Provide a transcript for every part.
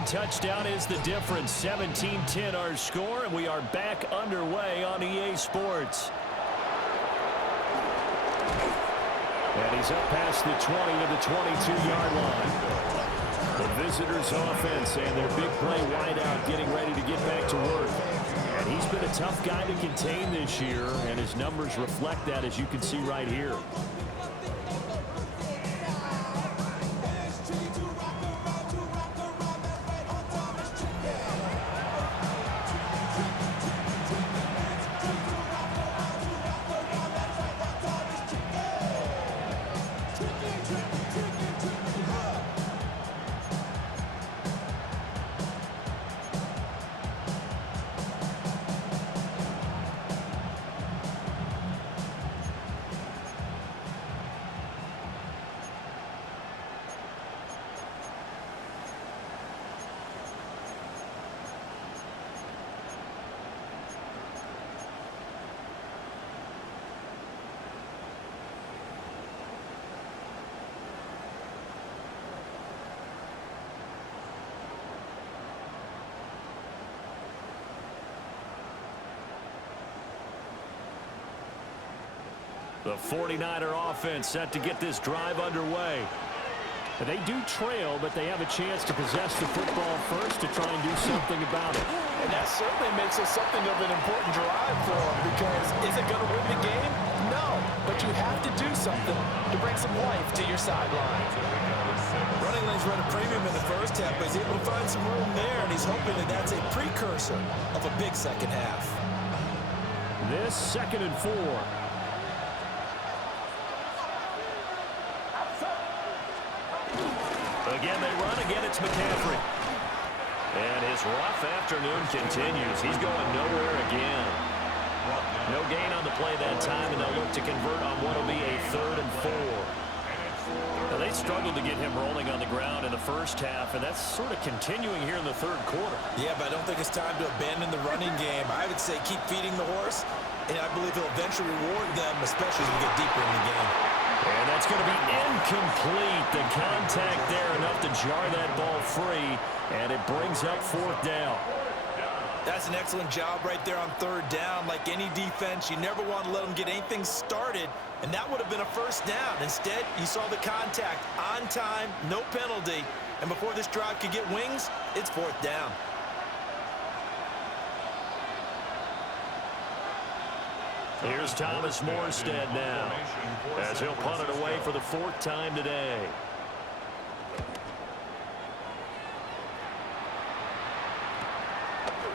One touchdown is the difference. 17-10 our score, and we are back underway on EA Sports. And he's up past the 20 to the 22-yard line. The visitors' offense and their big play wideout getting ready to get back to work. And he's been a tough guy to contain this year, and his numbers reflect that, as you can see right here. The 49er offense set to get this drive underway. They do trail, but they have a chance to possess the football first to try and do something about it. And that certainly makes it something of an important drive for them, because is it going to win the game? No, but you have to do something to bring some life to your sideline. Running lanes run a premium in the first half, but he's able to find some room there, and he's hoping that that's a precursor of a big second half. This 2nd and 4. Again, they run. Again, it's McCaffrey. And his rough afternoon continues. He's going nowhere again. No gain on the play that time, and they'll look to convert on what will be a 3rd and 4. Now, they struggled to get him rolling on the ground in the first half, and that's sort of continuing here in the 3rd quarter. Yeah, but I don't think it's time to abandon the running game. I would say keep feeding the horse, and I believe he'll eventually reward them, especially as we get deeper in the game. And that's going to be incomplete. The contact there enough to jar that ball free, and it brings up 4th down. That's an excellent job right there on 3rd down. Like any defense, you never want to let them get anything started, and that would have been a 1st down. Instead, you saw the contact on time, no penalty, and before this drive could get wings, it's 4th down. Here's Thomas Morstead now, as he'll punt it away for the 4th time today.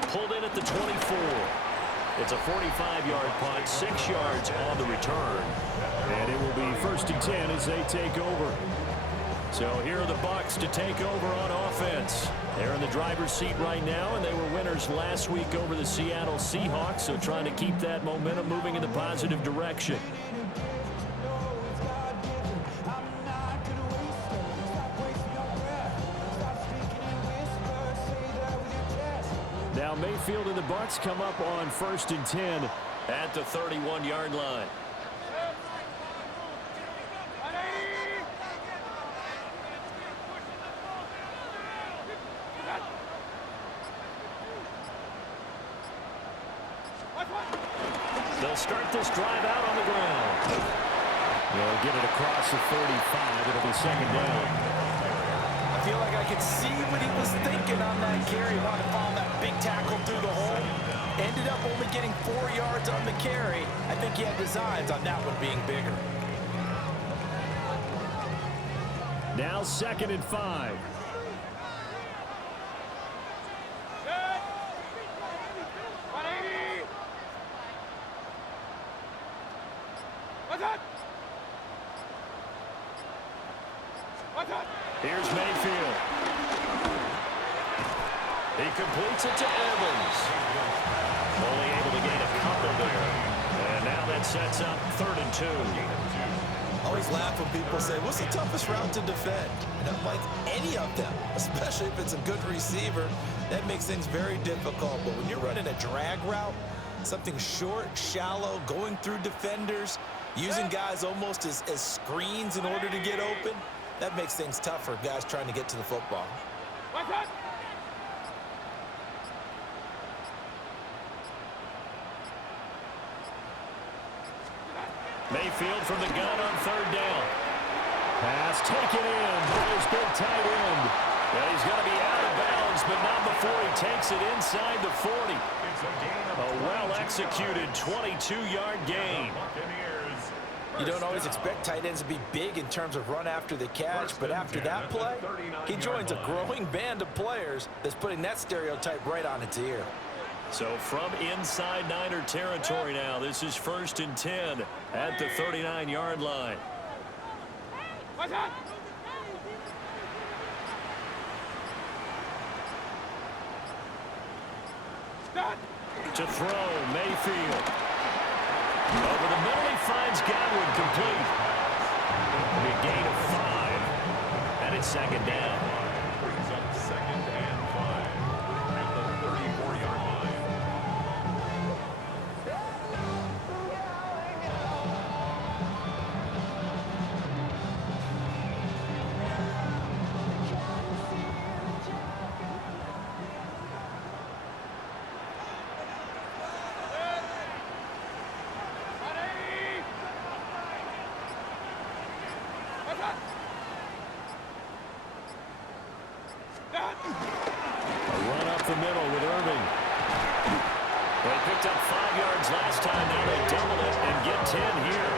Pulled in at the 24. It's a 45-yard punt, 6 yards on the return. And it will be 1st and 10 as they take over. So here are the Bucs to take over on offense. They're in the driver's seat right now, and they were winners last week over the Seattle Seahawks, so trying to keep that momentum moving in the positive direction. Now Mayfield and the Bucs come up on 1st and 10 at the 31-yard line. They'll start this drive out on the ground. They'll get it across the 35. It'll be 2nd down. I feel like I could see what he was thinking on that carry. He wanted to follow that big tackle through the hole. Ended up only getting 4 yards on the carry. I think he had designs on that one being bigger. Now 2nd and 5. Here's Mayfield. He completes it to Evans. Only able to gain a couple there. And now that sets up 3rd and 2. I always laugh when people say, what's the toughest route to defend? And I'm like, any of them, especially if it's a good receiver. That makes things very difficult. But when you're running a drag route, something short, shallow, going through defenders, using guys almost as screens in order to get open, that makes things tough for guys trying to get to the football. Mayfield from the gun on third down. Pass taken in by his big tight end. Well, he's going to be out of bounds, but not before he takes it inside the 40. A well-executed 22-yard gain. You don't always expect tight ends to be big in terms of run after the catch, but after that play, he joins a growing band of players that's putting that stereotype right on its ear. So from inside Niner territory now, this is 1st and 10 at the 39-yard line. To throw, Mayfield. Over the middle, he finds Godwin complete. A gain of 5, and it's 2nd down. Brings up 2nd and 5 at the 34-yard line. A run up the middle with Irving. They picked up 5 yards last time. Now they double it and get 10 here.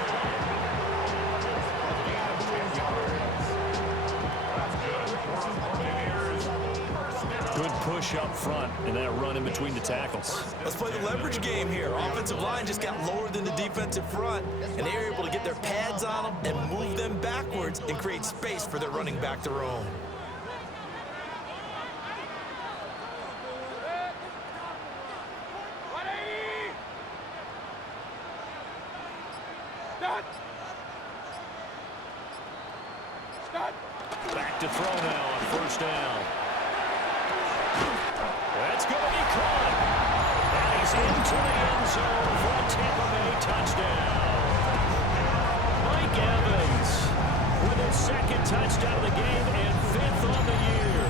Good push up front and that run in between the tackles. Let's play the leverage game here. Offensive line just got lower than the defensive front, and they were able to get their pads on them and move them backwards and create space for their running back to roam. Back to throw now on 1st down. That's going to be caught. And he's into the end zone for a Tampa Bay touchdown. Mike Evans with his 2nd touchdown of the game and 5th on the year.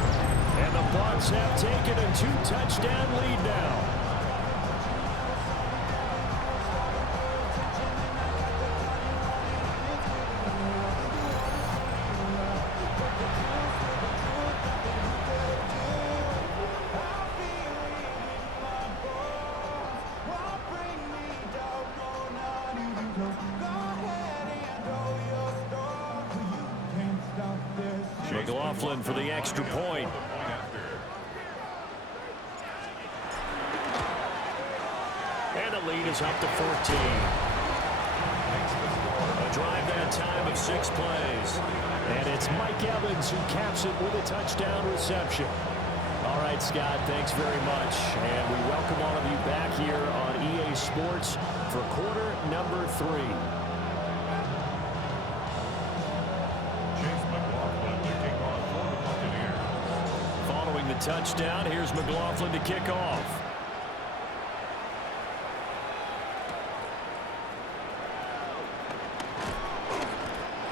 And the Bucs have taken a 2-touchdown lead now. McLaughlin for the extra point. And the lead is up to 14. A drive that time of 6 plays. And it's Mike Evans who caps it with a touchdown reception. All right, Scott, thanks very much. And we welcome all of you back here on EA Sports for quarter number 3. Following the touchdown, here's McLaughlin to kick off.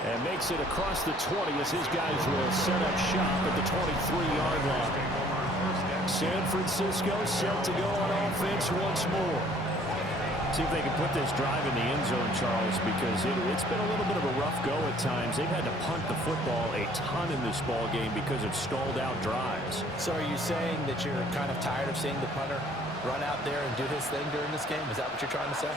And makes it across the 20 as his guys will set up shop at the 23-yard line. San Francisco set to go on offense once more. See if they can put this drive in the end zone, Charles, because it's been a little bit of a rough go at times. They've had to punt the football a ton in this ball game because of stalled out drives. So are you saying that you're kind of tired of seeing the punter run out there and do his thing during this game? Is that what you're trying to say?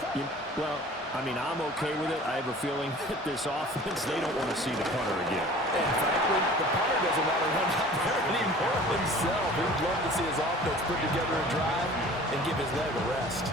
Well, I mean, I'm okay with it. I have a feeling that this offense, they don't want to see the punter again. And frankly, the punter doesn't want to run out there anymore himself. He'd love to see his offense put together a drive and give his leg a rest.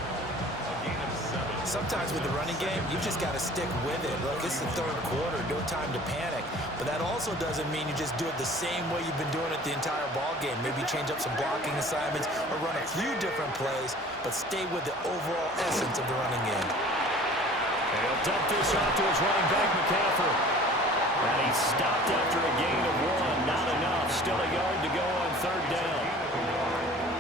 Sometimes with the running game, you've just got to stick with it. Look, it's the third quarter, no time to panic. But that also doesn't mean you just do it the same way you've been doing it the entire ball game. Maybe change up some blocking assignments or run a few different plays, but stay with the overall essence of the running game. And he'll dump this off to his running back, McCaffrey. And he stopped after a gain of 1. Not enough. Still a yard to go on third down.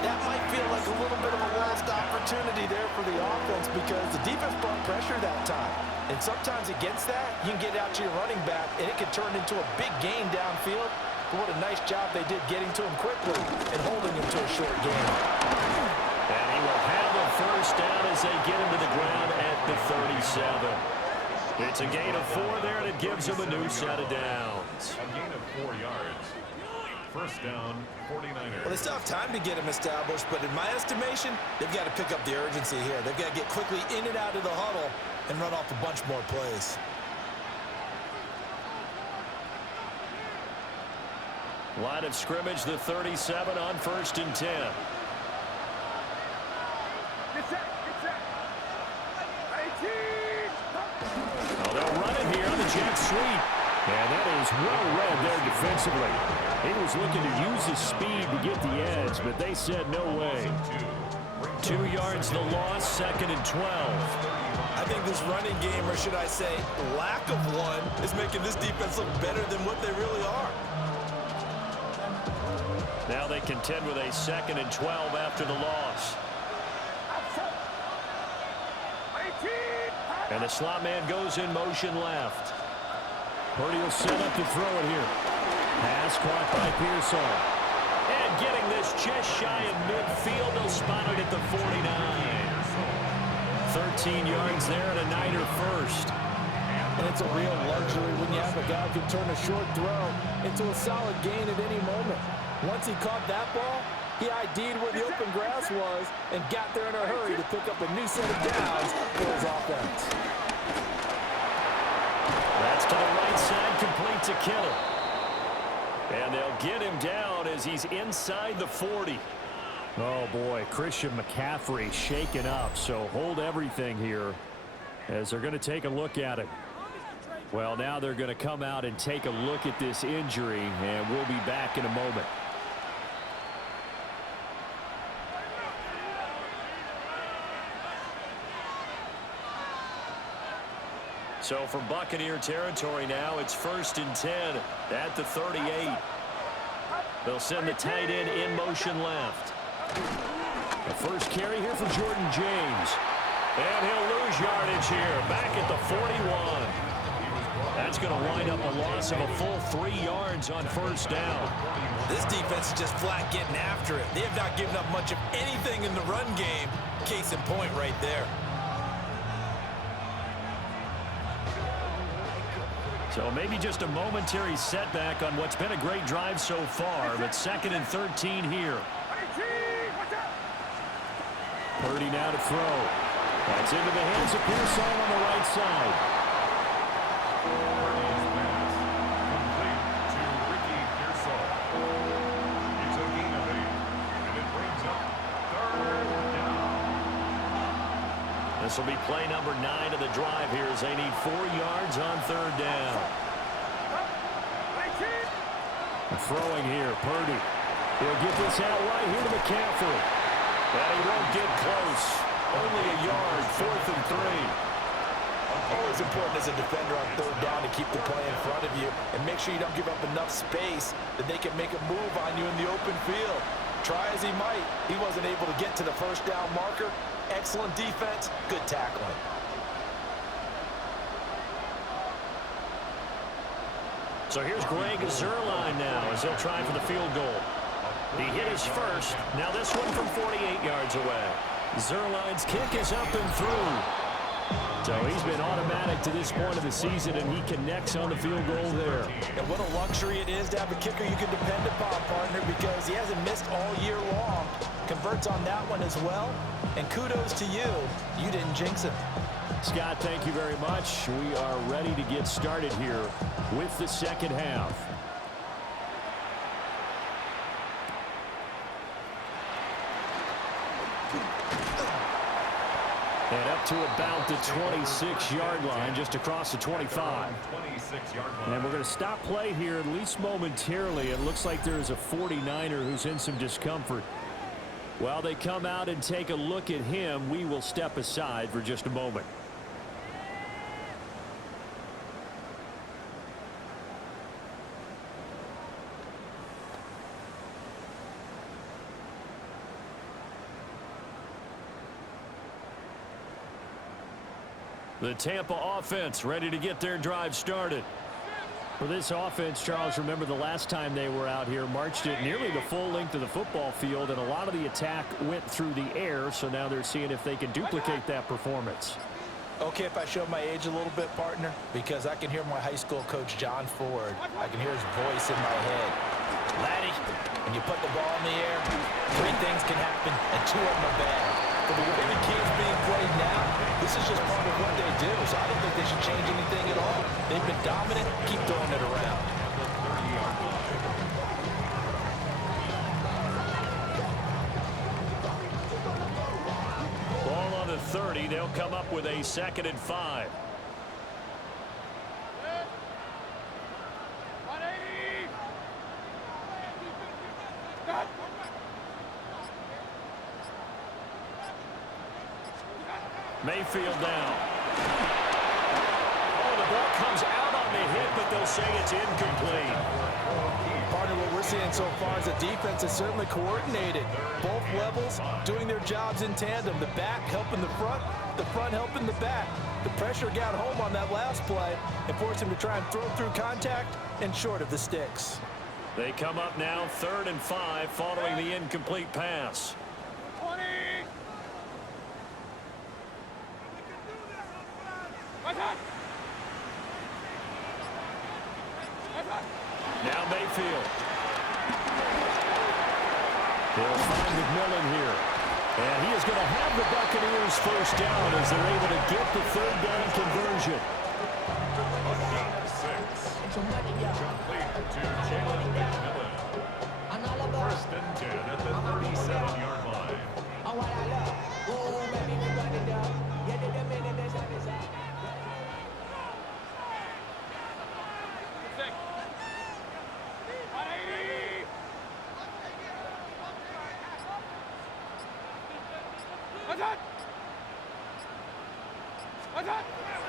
That might feel like a little bit of a lost opportunity there for the offense because the defense brought pressure that time. And sometimes against that, you can get out to your running back, and it can turn into a big gain downfield. But what a nice job they did getting to him quickly and holding him to a short gain. And he will have a first down as they get him to the ground at the 37. It's a gain of 4 there, and it gives them a new set of downs. A gain of 4 yards. First down, 49ers. Well, they still have time to get him established, but in my estimation, they've got to pick up the urgency here. They've got to get quickly in and out of the huddle and run off a bunch more plays. Line of scrimmage, the 37 on 1st and 10. Oh, they'll run it here on the jet sweep. And that is well read there defensively. He was looking to use his speed to get the edge, but they said no way. 2 yards the loss, 2nd and 12. I think this running game, or should I say lack of one, is making this defense look better than what they really are. Now they contend with a 2nd and 12 after the loss. And the slot man goes in motion left. Purdy will set up to throw it here. Pass caught by Pearsall. And getting this just shy of midfield, they'll spot it at the 49. 13 yards there and a Niner first. And it's a real luxury when you have a guy who can turn a short throw into a solid gain at any moment. Once he caught that ball, he ID'd where the open grass was and got there in a hurry to pick up a new set of downs for his offense. That's to the right side, complete to Kittle. And they'll get him down as he's inside the 40. Oh, boy, Christian McCaffrey shaken up, so hold everything here as they're going to take a look at it. Well, now they're going to come out and take a look at this injury, and we'll be back in a moment. So from Buccaneer territory now, it's 1st and 10 at the 38. They'll send the tight end in motion left. The first carry here for Jordan James. And he'll lose yardage here, back at the 41. That's going to wind up a loss of a full 3 yards on 1st down. This defense is just flat getting after it. They have not given up much of anything in the run game. Case in point right there. So maybe just a momentary setback on what's been a great drive so far, but 2nd and 13 here. Purdy now to throw. That's into the hands of Pearsall on the right side. Purdy's pass complete to Ricky Pearsall. It's a gain of 8, and it brings up 3rd down. This will be play number 9 of the drive here as they need 4 yards on 3rd down. Throwing here, Purdy. He'll get this out right here to McCaffrey. And he won't get close. Only a yard, 4th and 3. Always important as a defender on 3rd down to keep the play in front of you and make sure you don't give up enough space that they can make a move on you in the open field. Try as he might, he wasn't able to get to the 1st down marker. Excellent defense, good tackling. So here's Greg Zuerlein now as he'll try for the field goal. He hit his first. Now this one from 48 yards away. Zuerlein's kick is up and through. So he's been automatic to this point of the season, and he connects on the field goal there. And what a luxury it is to have a kicker you can depend upon, partner, because he hasn't missed all year long. Converts on that one as well. And kudos to you. You didn't jinx him. Scott, thank you very much. We are ready to get started here with the 2nd half. And up to about the 26-yard line, just across the 25. 26-yard line. And we're going to stop play here at least momentarily. It looks like there's a 49er who's in some discomfort. While they come out and take a look at him, we will step aside for just a moment. The Tampa offense ready to get their drive started. For this offense, Charles, remember the last time they were out here, marched it nearly the full length of the football field, and a lot of the attack went through the air, so now they're seeing if they can duplicate that performance. Okay, if I show my age a little bit, partner, because I can hear my high school coach, John Ford. I can hear his voice in my head. Laddie, when you put the ball in the air, 3 things can happen, and 2 of them are bad. But the way the game's being played now, this is just part of what they do, so I don't think they should change anything at all. They've been dominant. Keep throwing it around. Ball on the 30. They'll come up with a 2nd and 5. Mayfield down. Oh, the ball comes out on the hit, but they'll say it's incomplete. Partner, what we're seeing so far is the defense is certainly coordinated. Both levels doing their jobs in tandem. The back helping the front helping the back. The pressure got home on that last play and forced him to try and throw through contact and short of the sticks. They come up now 3rd and 5 following the incomplete pass. Now Mayfield. They'll find McMillan here. And he is going to have the Buccaneers first down as they're able to get the 3rd down conversion. Complete to Jalen McMillan. 1st and 10 at the 37-yard line.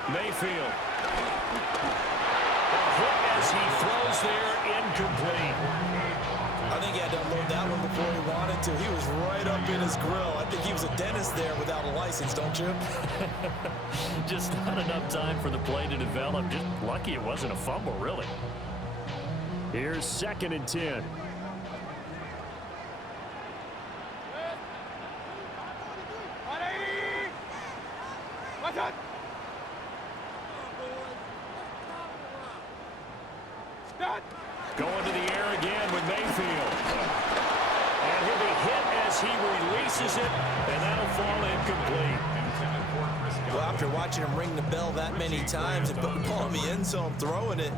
Mayfield. A hit as he throws there, incomplete. I think he had to unload that one before he wanted to. He was right up in his grill. I think he was a dentist there without a license, don't you? Just not enough time for the play to develop. Just lucky it wasn't a fumble, really. Here's 2nd and 10. Going to the air again with Mayfield. And he'll be hit as he releases it, and that'll fall incomplete. Well, after watching him ring the bell that many times and put the ball in the end zone throwing it,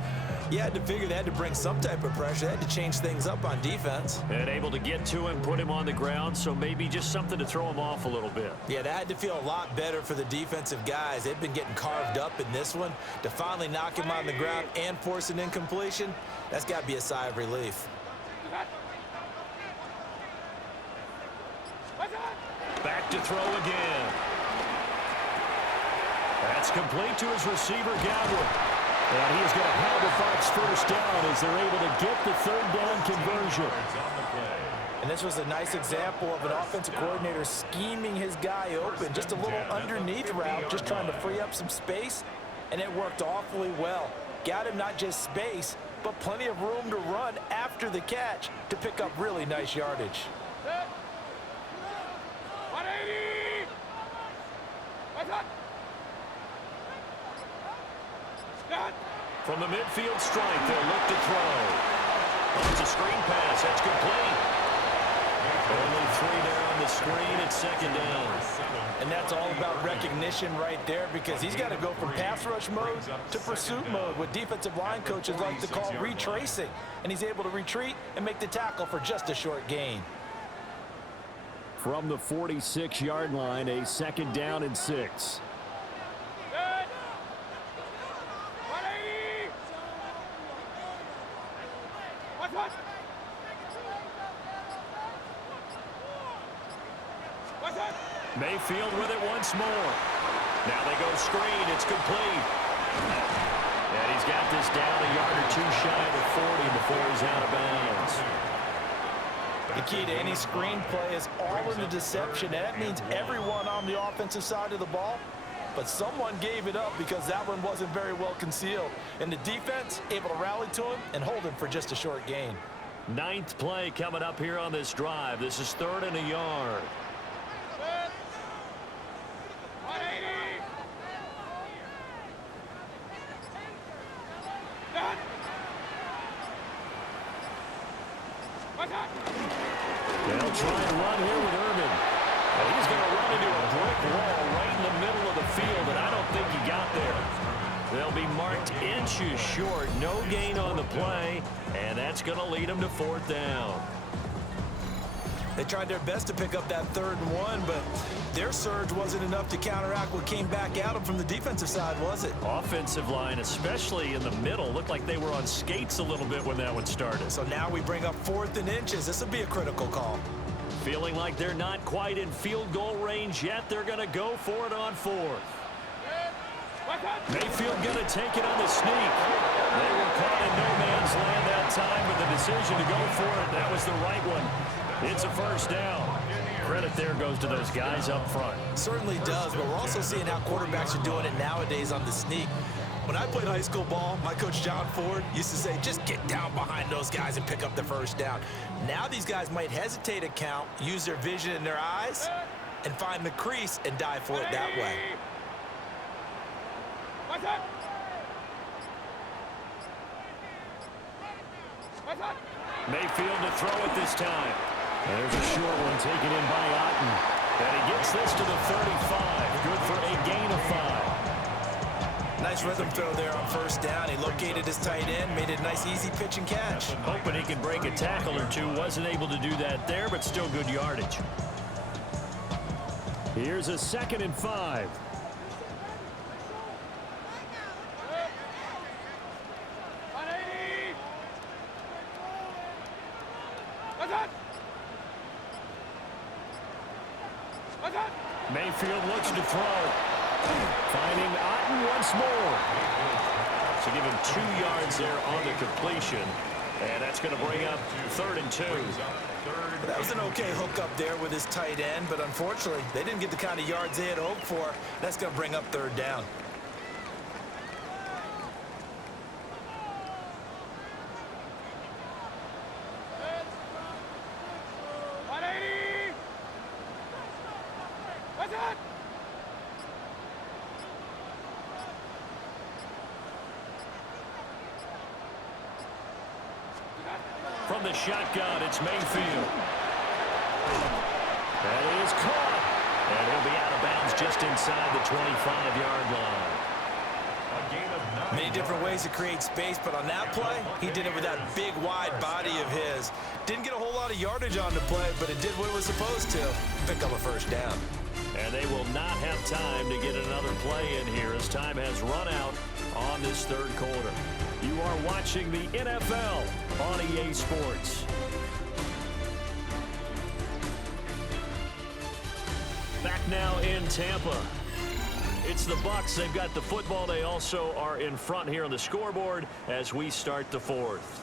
you had to figure they had to bring some type of pressure. They had to change things up on defense. And able to get to him, put him on the ground, so maybe just something to throw him off a little bit. Yeah, that had to feel a lot better for the defensive guys. They've been getting carved up in this one. To finally knock him on the ground and force an incompletion, that's got to be a sigh of relief. Back to throw again. That's complete to his receiver, Godwin. And he is going to have the Bucs first down as they're able to get the 3rd down conversion. And this was a nice example of an offensive coordinator scheming his guy open. Just a little underneath route, just trying to free up some space, and it worked awfully well. Got him not just space, but plenty of room to run after the catch to pick up really nice yardage. From the midfield stripe, they'll look to throw. Oh, it's a screen pass. That's complete. Only 3 down the screen at 2nd down. And that's all about recognition right there, because he's got to go from pass rush mode to pursuit mode, what defensive line coaches like to call retracing. And he's able to retreat and make the tackle for just a short gain. From the 46-yard line, a 2nd down and 6. Mayfield with it once more. Now they go screen. It's complete. And he's got this down a yard or 2 shy of the 40 before he's out of bounds. The key to any screen play is all in the deception. And that means everyone on the offensive side of the ball. But someone gave it up because that one wasn't very well concealed. And the defense able to rally to him and hold him for just a short gain. 9th play coming up here on this drive. This is 3rd and a yard. They'll try and run here with Irvin. And he's going to run into a brick wall right in the middle of the field, and I don't think he got there. They'll be marked inches short. No gain on the play, and that's going to lead them to fourth down. They tried their best to pick up that 3rd and 1, but their surge wasn't enough to counteract what came back at them from the defensive side, was it? Offensive line, especially in the middle, looked like they were on skates a little bit when that one started. So now we bring up 4th and inches. This will be a critical call. Feeling like they're not quite in field goal range yet, they're going to go for it on 4th. Mayfield going to take it on the sneak. They were caught in no man's land that time, but the decision to go for it, that was the right one. It's a first down. Credit there goes to those guys up front. Certainly does, but we're also seeing how quarterbacks are doing it nowadays on the sneak. When I played high school ball, my coach John Ford used to say, just get down behind those guys and pick up the first down. Now these guys might hesitate to count, use their vision in their eyes, and find the crease and dive for it that way. Mayfield to throw it this time. There's a short one taken in by Otten. And he gets this to the 35. Good for a gain of 5. Nice rhythm throw there on first down. He located his tight end, made it a nice easy pitch and catch. Hoping he can break a tackle or two. Wasn't able to do that there, but still good yardage. Here's a 2nd and 5. Mayfield looks to throw. Finding Otten once more. So give him 2 yards there on the completion. And that's going to bring up 3rd and 2. That was an okay hook up there with his tight end, but unfortunately, they didn't get the kind of yards they had hoped for. That's going to bring up 3rd down. From the shotgun, it's Mayfield. That is caught. And he'll be out of bounds just inside the 25-yard line. Many different ways to create space, but on that play, he did it with that big, wide body of his. Didn't get a whole lot of yardage on the play, but it did what it was supposed to. Pick up a first down. And they will not have time to get another play in here as time has run out on this 3rd quarter. You are watching the NFL on EA Sports. Back now in Tampa. It's the Bucs. They've got the football. They also are in front here on the scoreboard as we start the 4th.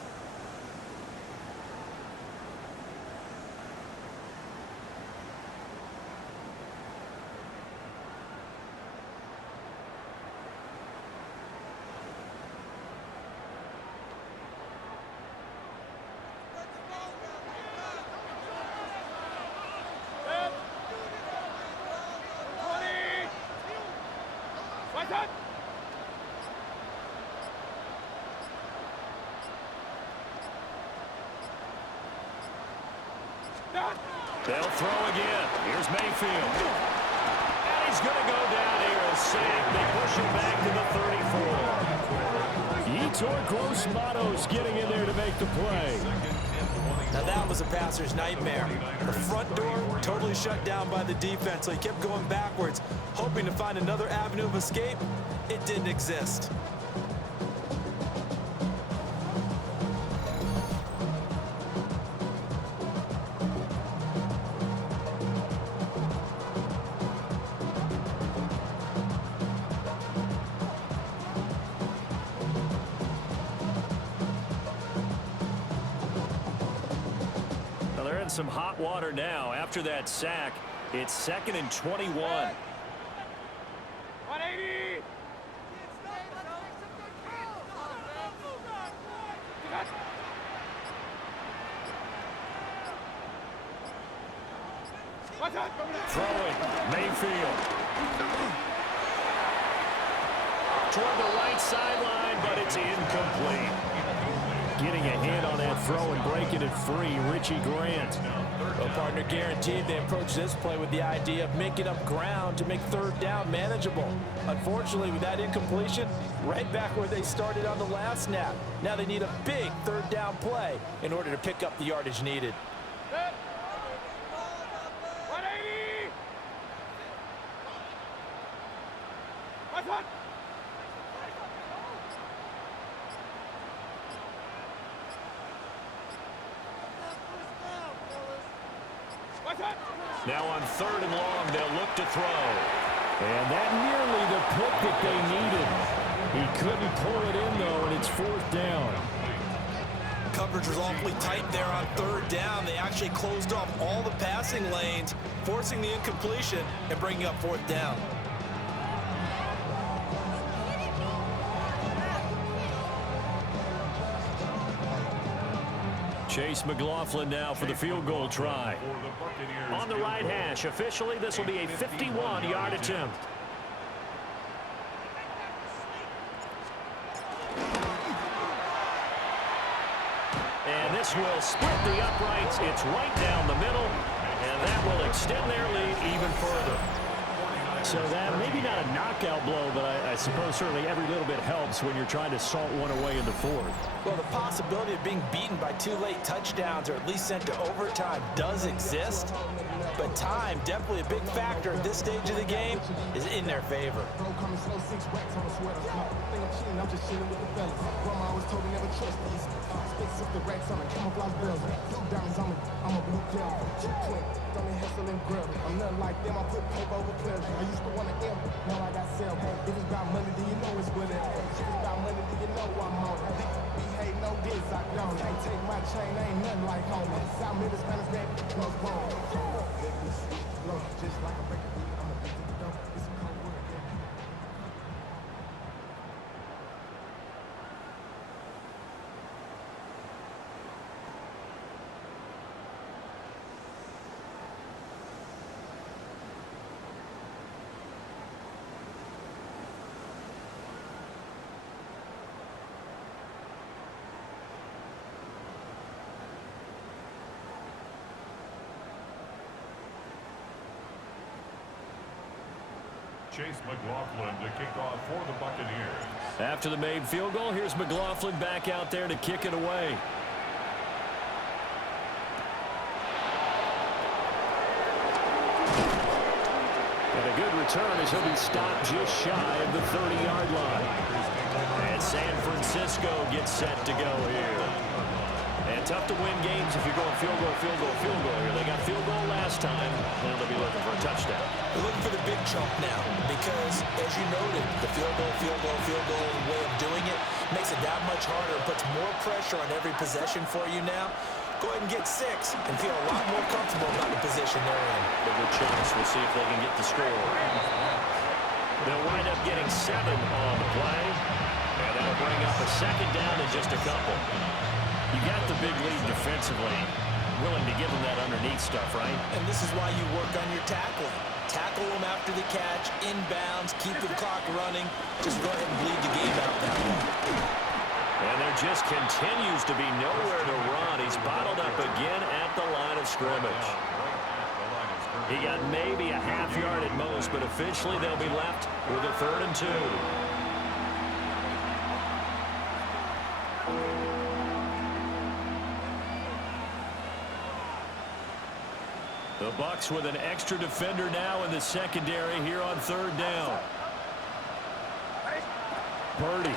They'll throw again. Here's Mayfield. And he's going to go down here and sack. They push him back to the 34. Yetur Gross-Matos getting in there to make the play. Now that was a passer's nightmare. The front door totally shut down by the defense, so he kept going backwards, hoping to find another avenue of escape. It didn't exist. Some hot water now after that sack. It's 2nd and 21. 180. Throwing Mayfield toward the right sideline, but it's incomplete. getting a hand on that throw and breaking it free, Richie Grant. Well, partner, guaranteed they approach this play with the idea of making up ground to make third down manageable. Unfortunately, with that incompletion, right back where they started on the last snap. Now they need a big third down play in order to pick up the yardage needed. Now on 3rd and long, they'll look to throw. And that nearly the pick that they needed. He couldn't pull it in, though, and it's 4th down. Coverage was awfully tight there on 3rd down. They actually closed off all the passing lanes, forcing the incompletion and bringing up 4th down. Chase McLaughlin now for the field goal try. On the right hash, officially this will be a 51-yard attempt. And this will split the uprights. It's right down the middle, and that will extend their lead even further. So that maybe not a knockout blow, but I suppose certainly every little bit helps when you're trying to salt one away in the 4th. Well, the possibility of being beaten by 2 late touchdowns or at least sent to overtime does exist, but time, definitely a big factor at this stage of the game, is in their favor. Chase McLaughlin to kick off for the Buccaneers. After the made field goal, here's McLaughlin back out there to kick it away. And a good return as he'll be stopped just shy of the 30-yard line. And San Francisco gets set to go here. And tough to win games if you're going field goal here. They got field goal last time. Now they'll be looking for a touchdown. They're looking for the big chunk now because, as you noted, the field goal way of doing it makes it that much harder and puts more pressure on every possession for you now. Go ahead and get 6 and feel a lot more comfortable about the position they're in. Bigger chance. We'll see if they can get the score. They'll wind up getting 7 on the play. And that'll bring up a 2nd down in just a couple. You got the big lead defensively, willing to give them that underneath stuff, right? And this is why you work on your tackling. Tackle them after the catch, inbounds, keep the clock running. Just go ahead and bleed the game out that way. And there just continues to be nowhere to run. He's bottled up again at the line of scrimmage. He got maybe a half yard at most, but officially they'll be left with a 3rd and 2. The Bucs with an extra defender now in the secondary here on 3rd down. Purdy.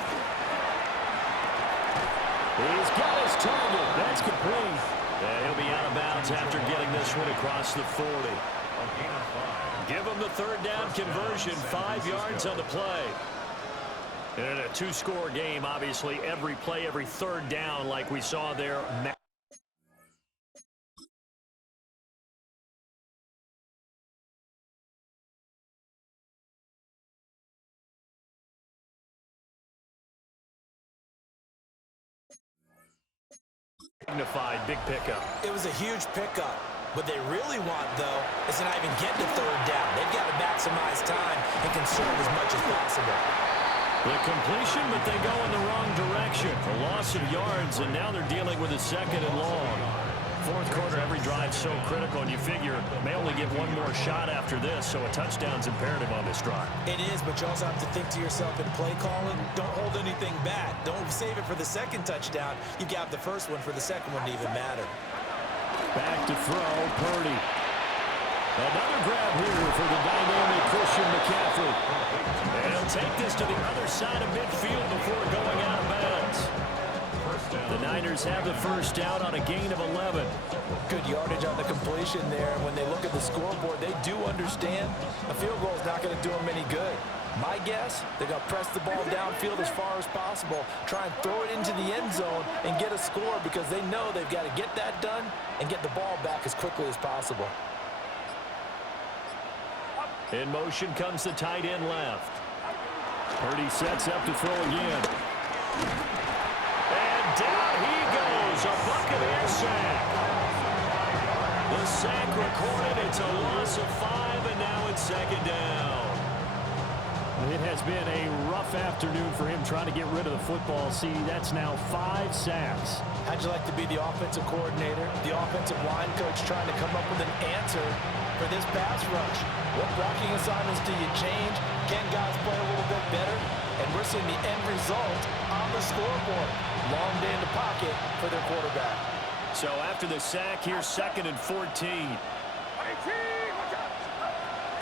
He's got his target. That's complete. And he'll be out of bounds after getting this one across the 40. Give him the 3rd down conversion. 5 yards on the play. And in a 2-score game, obviously, every play, every 3rd down like we saw there. Magnified big pickup. It was a huge pickup. What they really want, though, is to not even get to 3rd down. They've got to maximize time and conserve as much as possible. The completion, but they go in the wrong direction. A loss of yards, and now they're dealing with a 2nd and long. Fourth quarter, every drive so critical, and you figure may only get one more shot after this, so a touchdown's imperative on this drive. It is, but you also have to think to yourself in play calling, don't hold anything back. Don't save it for the second touchdown. You got the first one for the second one to even matter. Back to throw, Purdy. Another grab here for the dynamic Christian McCaffrey. And he'll take this to the other side of midfield before going out of bounds. The Niners have the first down on a gain of 11. Good yardage on the completion there. And when they look at the scoreboard, they do understand a field goal is not going to do them any good. My guess, they're going to press the ball downfield as far as possible, try and throw it into the end zone and get a score because they know they've got to get that done and get the ball back as quickly as possible. In motion comes the tight end left. Purdy sets up to throw again. And down he goes. A Buccaneer sack. The sack recorded. It's a loss of 5, and now it's 2nd down. It has been a rough afternoon for him trying to get rid of the football. See, that's now 5 sacks. How'd you like to be the offensive coordinator, the offensive line coach trying to come up with an answer for this pass rush? What blocking assignments do you change? Can guys play a little bit better? And we're seeing the end result on the scoreboard. Long day in the pocket for their quarterback. So after the sack, here's 2nd and 14.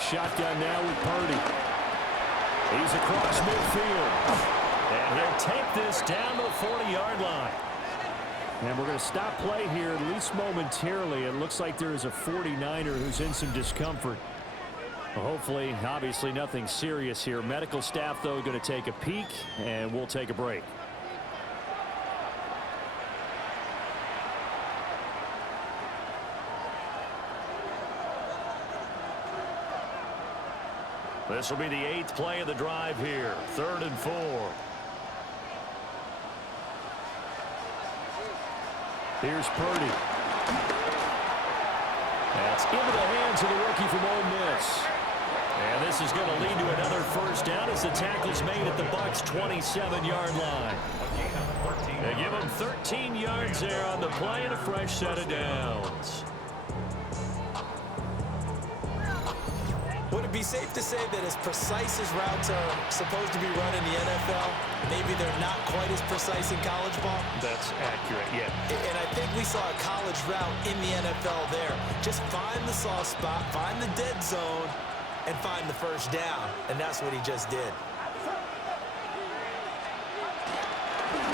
Shotgun now with Purdy. He's across midfield. And he'll take this down to the 40-yard line. And we're going to stop play here, at least momentarily. It looks like there is a 49er who's in some discomfort. Well, hopefully, obviously, nothing serious here. Medical staff, though, going to take a peek, and we'll take a break. This will be the 8th play of the drive here. 3rd and 4. Here's Purdy. That's into the hands of the rookie from Ole Miss. And this is going to lead to another first down as the tackle's made at the Bucs' 27-yard line. They give them 13 yards there on the play and a fresh set of downs. Would it be safe to say that as precise as routes are supposed to be run in the NFL, maybe they're not quite as precise in college ball? That's accurate, yeah. And I think we saw a college route in the NFL there. Just find the soft spot, find the dead zone, and find the first down. And that's what he just did.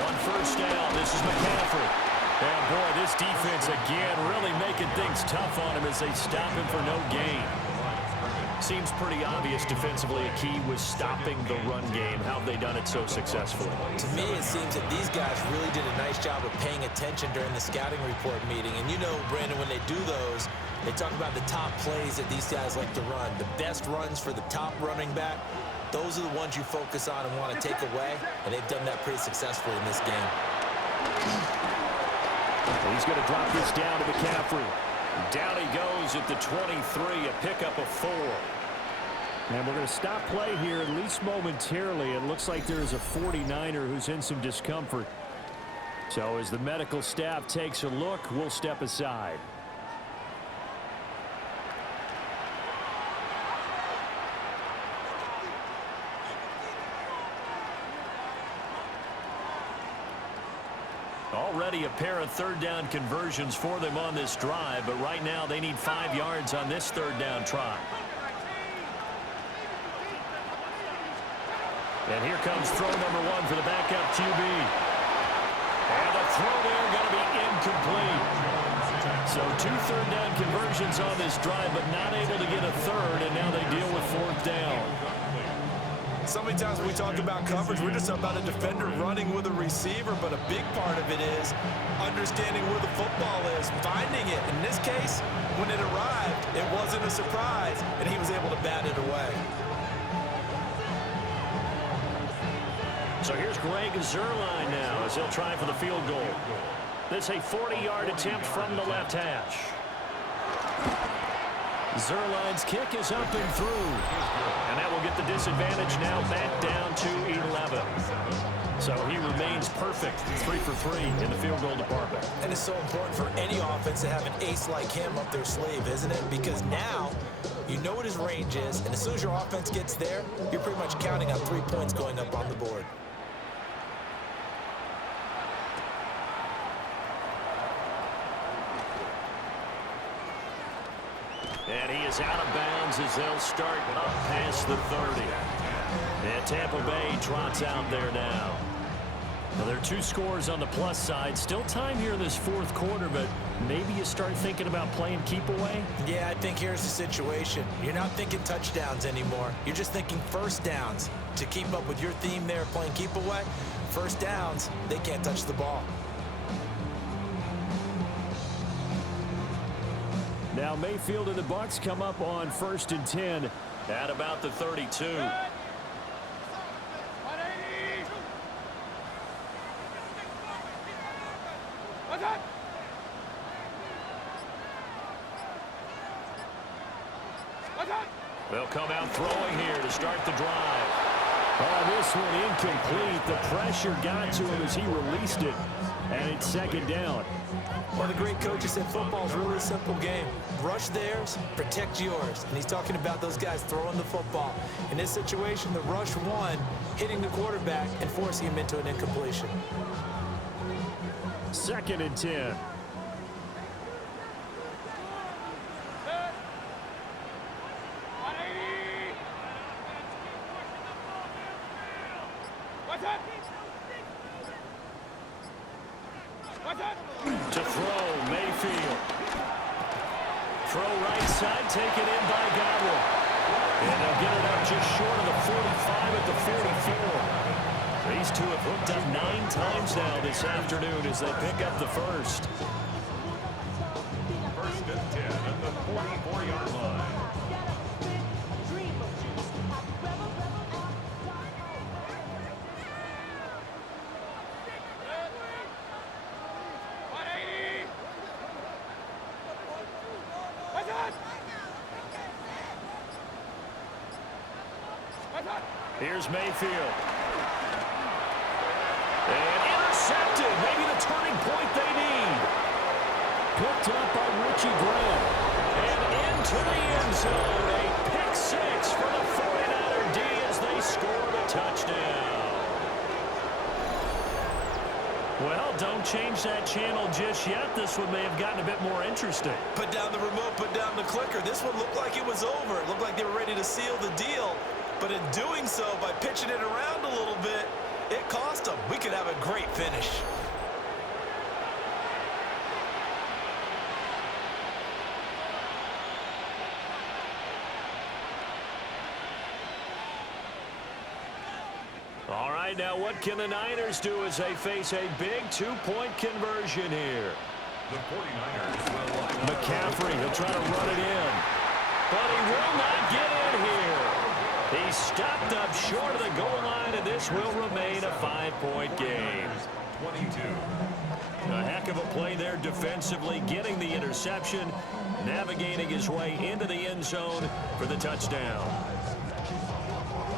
On first down, this is McCaffrey. And boy, this defense again really making things tough on him as they stop him for no gain. Seems pretty obvious defensively a key was stopping the run game. How have they done it so successfully? To me, it seems that these guys really did a nice job of paying attention during the scouting report meeting. And you know, Brandon, when they do those, they talk about the top plays that these guys like to run. The best runs for the top running back, those are the ones you focus on and want to take away. And they've done that pretty successfully in this game. He's going to drop this down to McCaffrey. Down he goes at the 23, a pickup of 4. And we're going to stop play here, at least momentarily. It looks like there is a 49er who's in some discomfort. So as the medical staff takes a look, we'll step aside. Already a pair of third down conversions for them on this drive, but right now they need 5 yards on this third down try. And here comes throw number 1 for the backup QB. And the throw there going to be incomplete. So 2 third down conversions on this drive, but not able to get a third, and now they deal with 4th down. So many times when we talk about coverage, we're just about a defender running with a receiver, but a big part of it is understanding where the football is, finding it. In this case, when it arrived, it wasn't a surprise, and he was able to bat it away. So here's Greg Zuerlein now as he'll try for the field goal. This is a 40-yard attempt from the left hash. Zuerlein's kick is up and through. And that will get the disadvantage now back down to 11. So he remains perfect, 3 for 3 in the field goal department. And it's so important for any offense to have an ace like him up their sleeve, isn't it? Because now you know what his range is, and as soon as your offense gets there, you're pretty much counting on 3 points going up on the board. And he is out of bounds as they'll start up past the 30. And Tampa Bay trots out there now. Now, there are 2 scores on the plus side. Still time here in this fourth quarter, but maybe you start thinking about playing keep away? Yeah, I think here's the situation. You're not thinking touchdowns anymore. You're just thinking first downs. To keep up with your theme there, playing keep away, first downs, they can't touch the ball. Now Mayfield and the Bucs come up on 1st and 10 at about the 32. They'll come out throwing here to start the drive. Oh, this one incomplete. The pressure got to him as he released it, and it's 2nd down. Well, the great coach said football is really a simple game. Rush theirs, protect yours. And he's talking about those guys throwing the football. In this situation, the rush one, hitting the quarterback and forcing him into an incompletion. 2nd and 10. To throw, Mayfield. Throw right side, taken in by Godwin. And they'll get it up just short of the 45 at the 44. These two have hooked up 9 times now this afternoon as they pick up the first. 1st and 10 at the 44-yard line. Here's Mayfield. And intercepted. Maybe the turning point they need. Picked up by Richie Graham. And into the end zone. A pick 6 for the 49er D as they scored a touchdown. Well, don't change that channel just yet. This one may have gotten a bit more interesting. Put down the remote, put down the clicker. This one looked like it was over. It looked like they were ready to seal the deal. But in doing so, by pitching it around a little bit, it cost them. We could have a great finish. All right, now what can the Niners do as they face a big 2-point conversion here? The 49ers will line up. McCaffrey, he'll try to run it in. But he will not get in here. He stopped up short of the goal line, and this will remain a 5-point game. 22. A heck of a play there defensively, getting the interception, navigating his way into the end zone for the touchdown.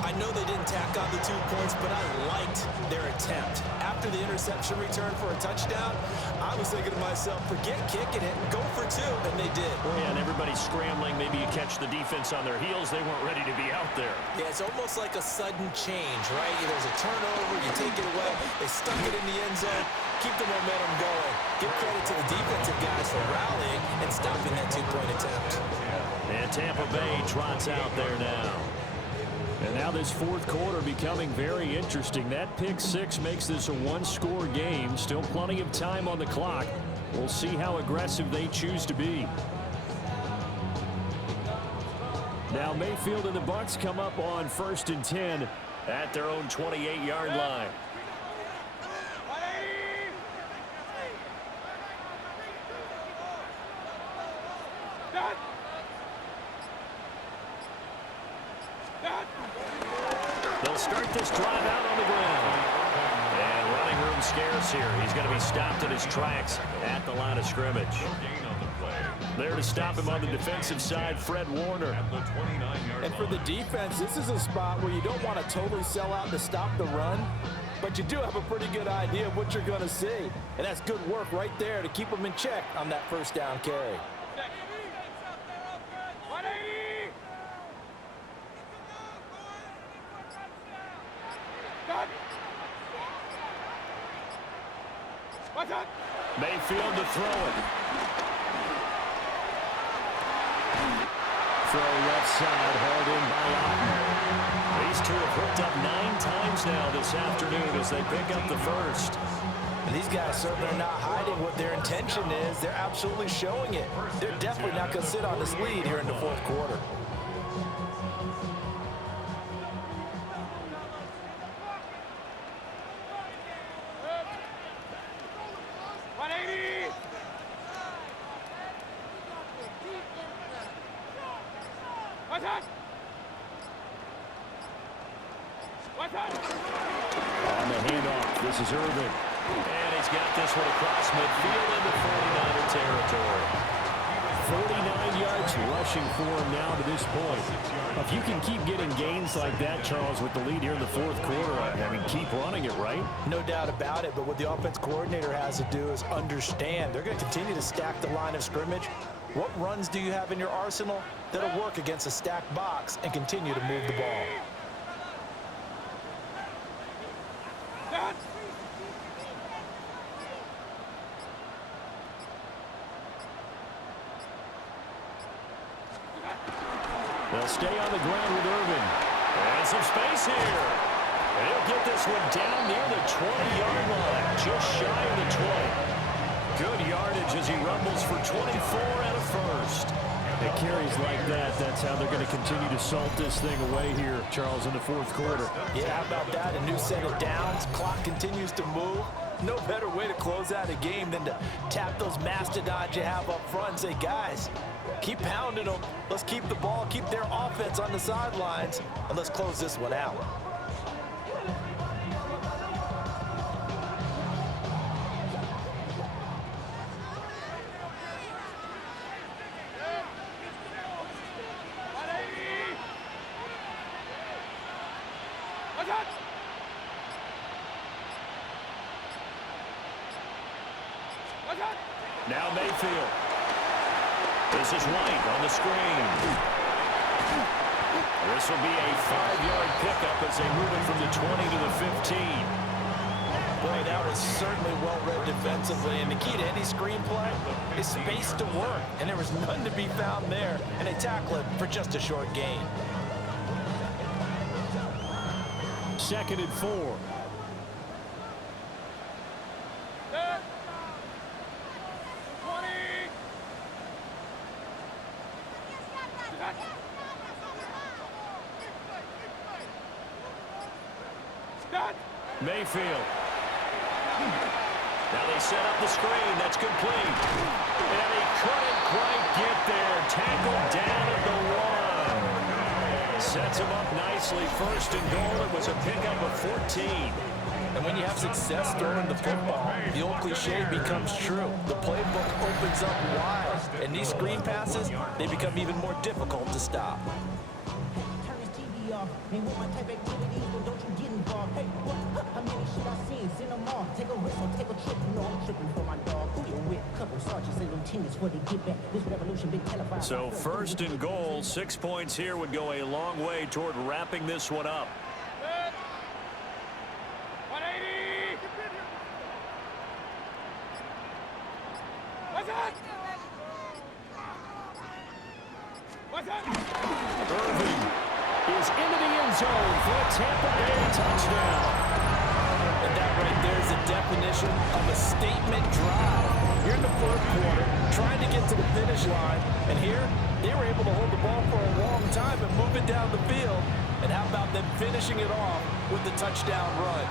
I know they didn't tack on the 2 points, but I liked their attempt. After the interception return for a touchdown, I was thinking to myself, forget kicking it, go for 2, and they did. Well, yeah, and everybody's scrambling. Maybe you catch the defense on their heels. They weren't ready to be out there. Yeah, it's almost like a sudden change, right? There's a turnover, you take it away, they stuck it in the end zone, keep the momentum going. Give credit to the defensive guys for rallying and stopping that 2-point attempt. And Tampa Bay trots out there now. And now this fourth quarter becoming very interesting. That pick 6 makes this a 1-score game. Still plenty of time on the clock. We'll see how aggressive they choose to be. Now Mayfield and the Bucs come up on 1st and 10 at their own 28-yard line. They'll start this drive out on the ground. And running room scarce here. He's going to be stopped in his tracks at the line of scrimmage. Gain on the play. There to stop him on the defensive side, Fred Warner. At the 29-yard And for the defense, this is a spot where you don't want to totally sell out to stop the run, but you do have a pretty good idea of what you're going to see. And that's good work right there to keep them in check on that first down carry. Mayfield to throw it. Throw left side, hauled in by Lawton. These two have hooked up 9 times now this afternoon as they pick up the first. And these guys certainly are not hiding what their intention is. They're absolutely showing it. They're definitely not going to sit on this lead here in the fourth quarter. On the handoff, this is Irvin. And he's got this one across midfield into 49er territory. 49 yards rushing for him now to this point. If you can keep getting gains like that, Charles, with the lead here in the fourth quarter, I mean, keep running it, right? No doubt about it, but what the offense coordinator has to do is understand. They're going to continue to stack the line of scrimmage. What runs do you have in your arsenal that'll work against a stacked box and continue to move the ball? They'll stay on the ground with Irvin. And some space here. And he'll get this one down near the 20-yard line, just shy of the 20. Good yardage as he rumbles for 24 and a first. It carries like that. That's how they're going to continue to salt this thing away here, Charles, in the fourth quarter. Yeah, how about that? A new set of downs. Clock continues to move. No better way to close out a game than to tap those mastodons you have up front and say, guys, keep pounding them. Let's keep the ball, keep their offense on the sidelines, and let's close this one out. Now Mayfield. This is White on the screen. This will be a 5-yard pickup as they move it from the 20 to the 15. Boy, that was certainly well-read defensively, and the key to any screenplay is space to work, and there was none to be found there, and they tackle it for just a short gain. 2nd and 4. Mayfield. Now they set up the screen. That's complete. And he couldn't quite get there. Tackled down at the 1. Sets him up nicely. 1st and goal. It was a pickup of 14. And when you have success throwing the football, the old cliche becomes true. The playbook opens up wide. And these screen passes, they become even more difficult to stop. Turn this TV off. Ain't want my type activities, but don't you get involved. Hey, what? How many shit I seen? Send them off. Take a risk or take a trip. You know I'm tripping for my dog. Who you with? Couple sergeants and lieutenants where they get back. This revolution been televised. So 1st and goal, 6 points here would go a long way toward wrapping this one up. 180. Irving is into the end zone for a Tampa Bay touchdown. And that right there is the definition of a statement drive. Here in the fourth quarter, trying to get to the finish line. And here, they were able to hold the ball for a long time and move it down the field. And how about them finishing it off with the touchdown run?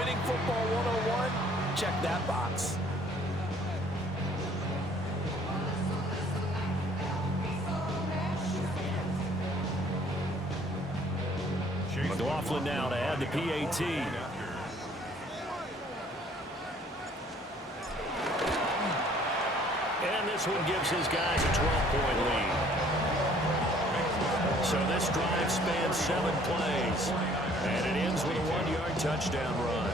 Winning football 101? Check that box. McLaughlin now to add the PAT. And this this one gives his guys a 12-point lead. So this drive spans 7 plays, and it ends with a 1-yard touchdown run.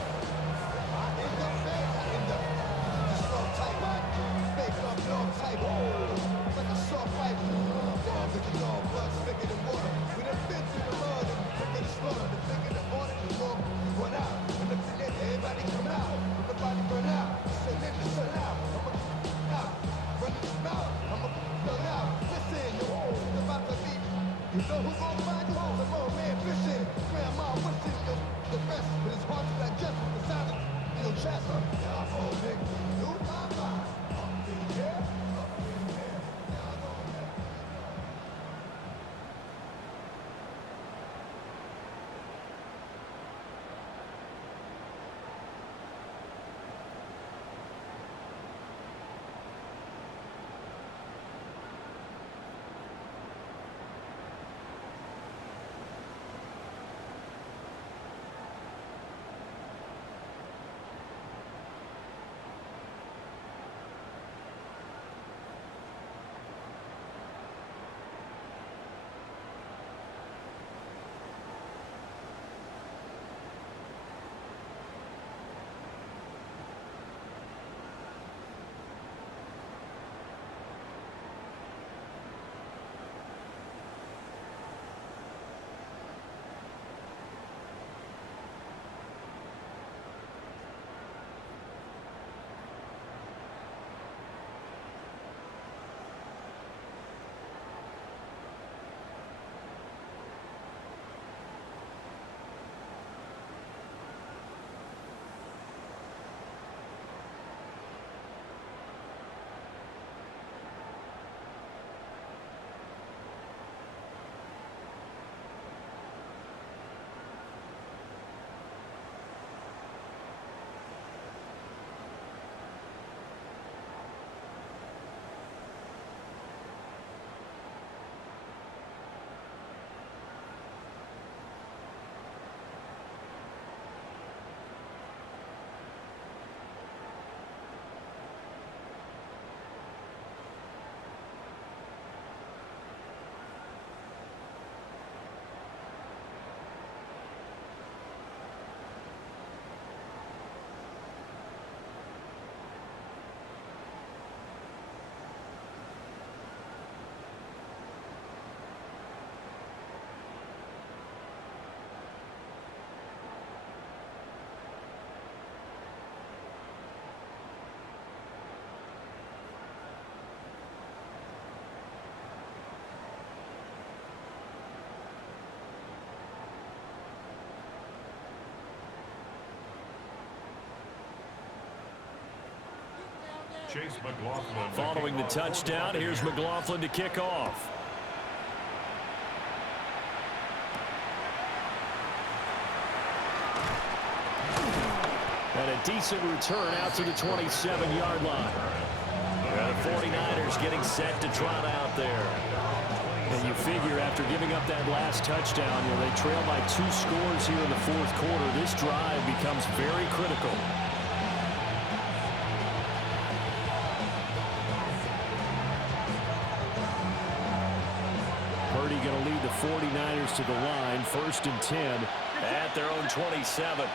You know who's gonna find you? Some old man fishing. Grandma wishing the rest, but it's hard to digest the sound of your chest. Yeah, old nigga, you my mind. Yeah. Chase McLaughlin. Following the touchdown, here's McLaughlin to kick off. And a decent return out to the 27-yard line. The 49ers getting set to trot out there. And you figure after giving up that last touchdown, they trail by 2 scores here in the fourth quarter. This drive becomes very critical. Purdy going to lead the 49ers to the line, 1st and 10 at their own 27.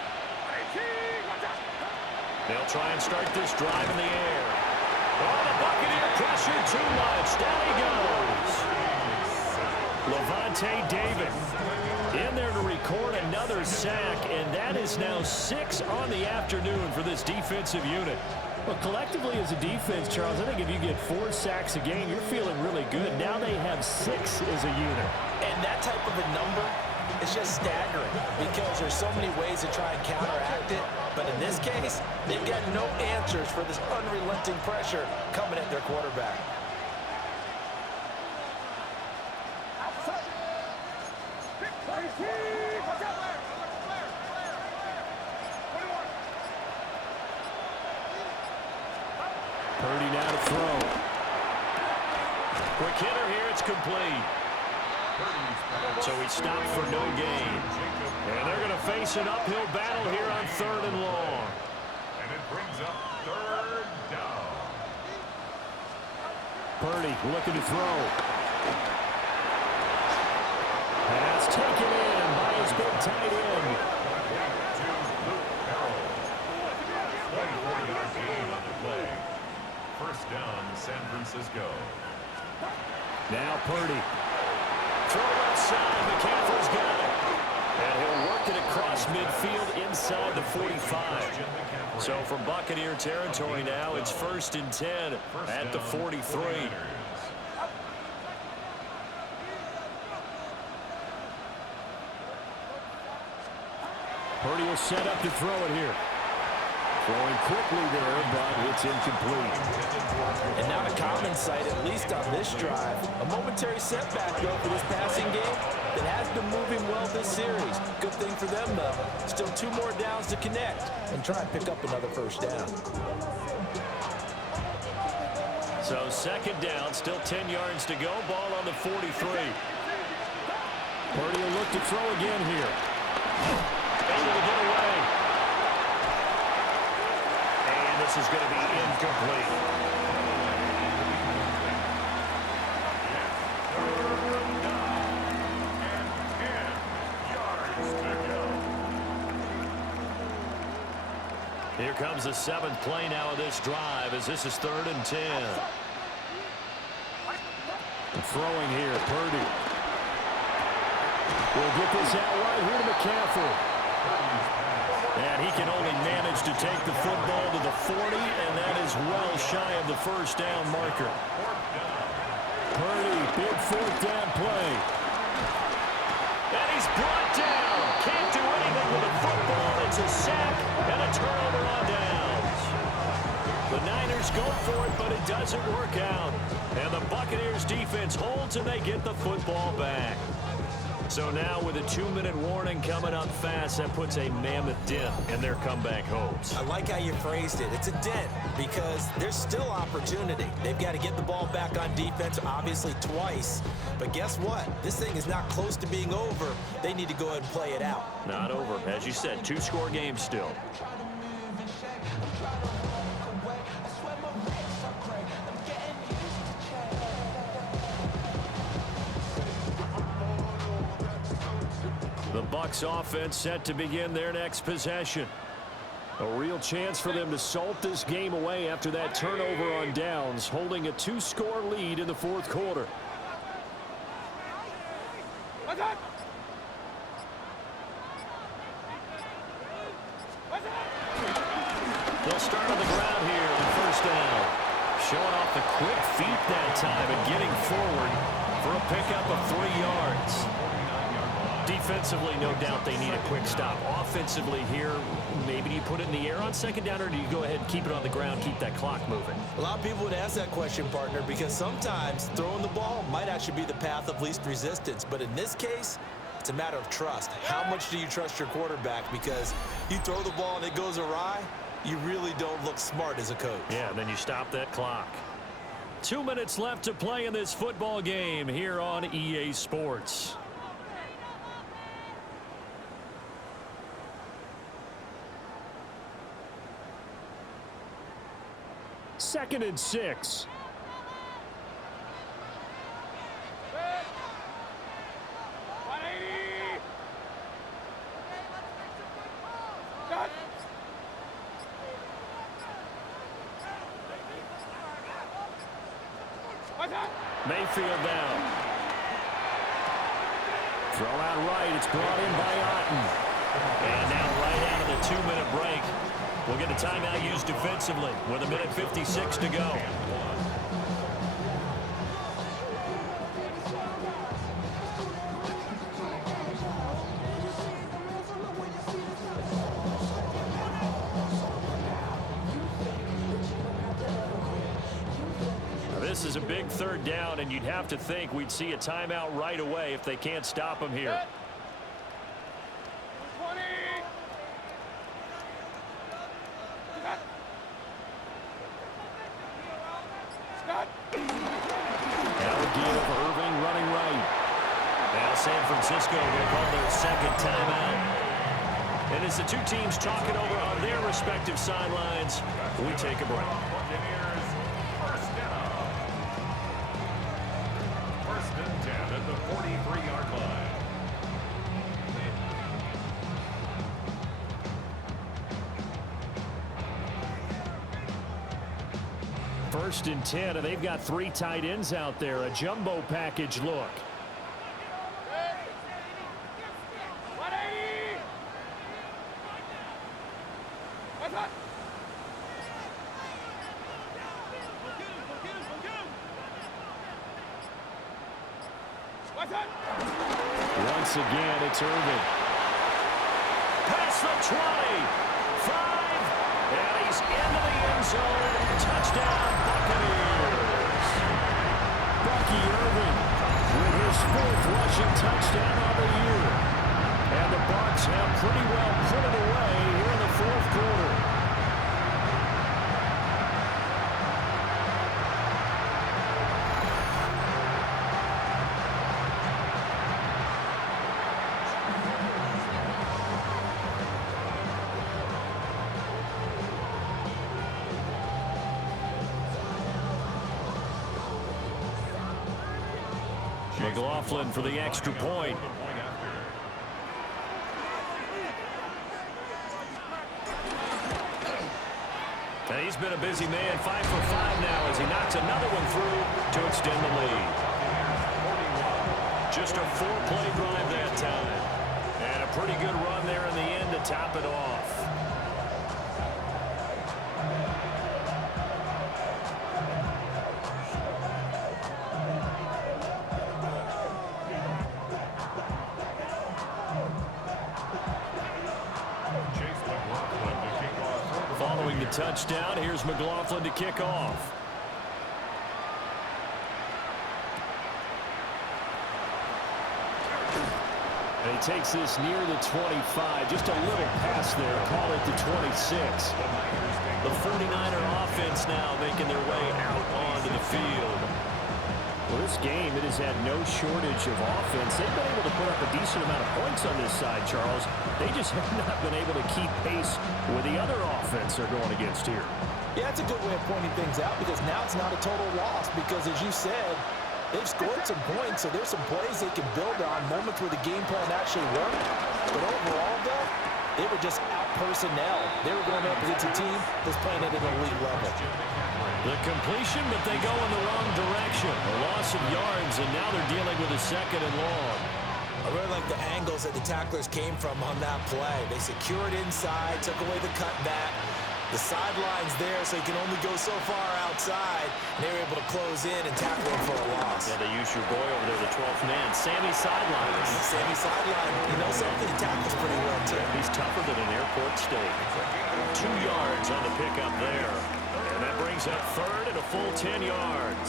They'll try and start this drive in the air. Oh, the Buccaneer pressure too much. Down he goes. Levante David in there to record another sack, and that is now 6 on the afternoon for this defensive unit. Well, collectively as a defense, Charles, I think if you get 4 sacks a game, you're feeling really good. Now they have 6 as a unit. And that type of a number is just staggering because there's so many ways to try and counteract it. But in this case, they've got no answers for this unrelenting pressure coming at their quarterback. Purdy now to throw. Quick hitter here, it's complete. So he stopped for no gain. And they're going to face an uphill battle here on 3rd and long. And it brings up 3rd down. Purdy looking to throw. Pass taken in by his big tight end. First down, San Francisco. Now Purdy. Throw left side. McCaffrey's got it. And he'll work it across midfield inside the 45. So from Buccaneer territory now, it's 1st and 10 at the 43. Purdy will set up to throw it here. Throwing quickly there, but it's incomplete. And not a common sight, at least on this drive. A momentary setback, though, for this passing game that has been moving well this series. Good thing for them, though. Still 2 more downs to connect and try and pick up another first down. So 2nd down, still 10 yards to go. Ball on the 43. Purdy will look to throw again here. Able to get away. And this is going to be incomplete. Here comes the 7th play now of this drive as this is 3rd and 10. Throwing here, Purdy. We'll get this out right here to McCaffrey. And he can only manage to take the football to the 40, and that is well shy of the first down marker. Purdy, big 4th down play. And he's brought down. Can't do anything with the football. It's a sack and a turnover on downs. The Niners go for it, but it doesn't work out. And the Buccaneers defense holds and they get the football back. So now with a 2-minute warning coming up fast, that puts a mammoth dent in their comeback hopes. I like how you phrased it. It's a dent because there's still opportunity. They've got to get the ball back on defense, obviously twice. But guess what? This thing is not close to being over. They need to go ahead and play it out. Not over. As you said, 2-score game still. The Bucs offense set to begin their next possession. A real chance for them to salt this game away after that turnover on downs, holding a 2-score lead in the 4th quarter. They'll start on the ground here on 1st down. Showing off the quick feet that time and getting forward for a pickup of 3 yards. Defensively, no doubt they need a quick stop. Offensively here, maybe do you put it in the air on 2nd down, or do you go ahead and keep it on the ground, keep that clock moving? A lot of people would ask that question, partner, because sometimes throwing the ball might actually be the path of least resistance. But in this case, it's a matter of trust. How much do you trust your quarterback? Because you throw the ball and it goes awry, you really don't look smart as a coach. Yeah, and then you stop that clock. 2 minutes left to play in this football game here on EA Sports. Second and 6. Mayfield down. Throw out right. It's brought in by Otten. And now right out of the 2-minute break, we'll get a timeout used defensively with 1:56 to go. This is a big 3rd down, and you'd have to think we'd see a timeout right away if they can't stop him here. San Francisco will call their 2nd timeout. And as the two teams talk it over on their respective sidelines, we take a break. 1st and 10, and they've got 3 tight ends out there. A jumbo package look. Once again, it's Irvin. Past the 20, 5, and he's into the end zone. Touchdown, Buccaneers. Bucky Irvin with his 4th rushing touchdown of the year. And the Bucs have pretty well put it away here in the 4th quarter. McLaughlin for the extra point. And he's been a busy man, 5 for 5 now as he knocks another one through to extend the lead. Just a 4-play drive that time. And a pretty good run there in the end to top it off. Following the touchdown, here's McLaughlin to kick off. And he takes this near the 25. Just a little pass there. Call it the 26. The 49er offense now making their way out onto the field. Well, this game, it has had no shortage of offense. They've been able to put up a decent amount of points on this side, Charles. They just have not been able to keep pace with the other offense they're going against here. Yeah, that's a good way of pointing things out because now it's not a total loss because, as you said, they've scored some points, so there's some plays they can build on, moments where the game plan actually worked. But overall, though, they were just out-personnel. They were going up against a team that's playing at an elite level. The completion, but they go in the wrong direction. A loss of yards, and now they're dealing with a 2nd and long. I really like the angles that the tacklers came from on that play. They secured inside, took away the cutback. The sideline's there, so you can only go so far outside. And they were able to close in and tackle him for a loss. Yeah, they used your boy over there, the 12th man, Sammy Sideline. Sammy Sideline, you know something? He tackles pretty well, too. He's tougher than an airport steak. 2 yards on the pickup there. And that brings up 3rd and a full 10 yards.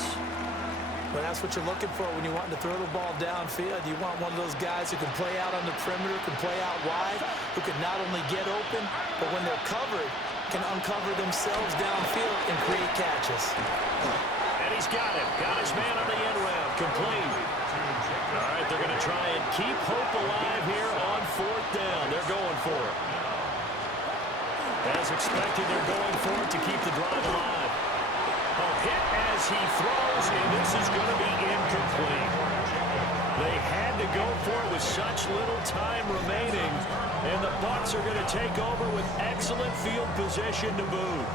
But that's what you're looking for when you're wanting to throw the ball downfield. You want one of those guys who can play out on the perimeter, can play out wide, who can not only get open, but when they're covered, can uncover themselves downfield and create catches. And he's got him. Got his man on the end round. Complete. All right, they're going to try and keep hope alive here on 4th down. They're going for it. As expected, they're going for it to keep the drive alive. A hit as he throws, and this is going to be incomplete. They had to go for it with such little time remaining, and the Bucs are going to take over with excellent field position to boot.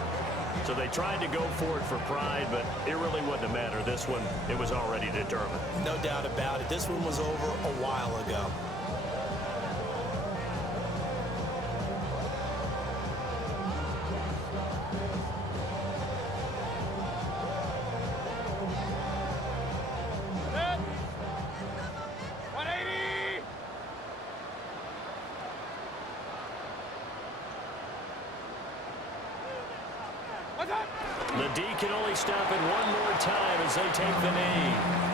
So they tried to go for it for pride, but it really wouldn't have mattered. This one, it was already determined. No doubt about it. This one was over a while ago. The D can only stop it one more time as they take the knee.